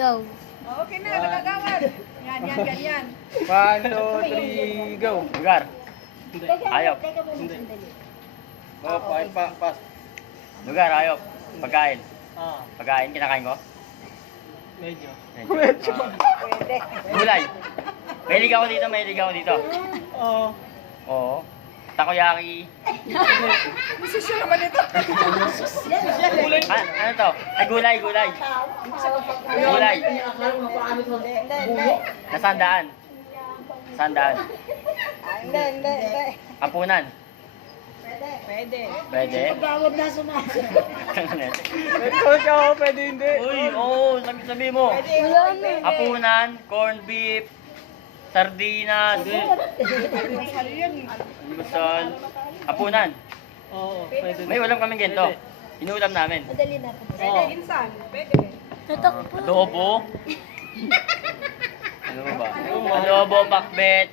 Go. Okay na, nagagawad. Yan, ganyan. 1, 2, 3, go. Lugar. Ayop. Hindi. Oh, pass. Lugar, ayop. Pagkain. Ah, Pagkain, kinakain ko. medyo. Medyo. Gulay. Mahilig ako dito. Oo. Oo. Takoyaki. Desisyon naman ito. Ano to? Ay, gulay. Gulay. Nasandaan. Sandaan. Hindi. Hapunan. Pwede. Pwede. Gawad na sumasagot. Coach ako, pwede hindi. Uy, oo. Sabi mo. Wala na. Hapunan, corned beef, sardinas, gusan. Hapunan. Oo, pwede. May ulam kaming ganito. Inulam namin. Madali na po. Pwede, insan. Pwede. Tatakbo. Adobo. Ano ba? Adobo, pakbet.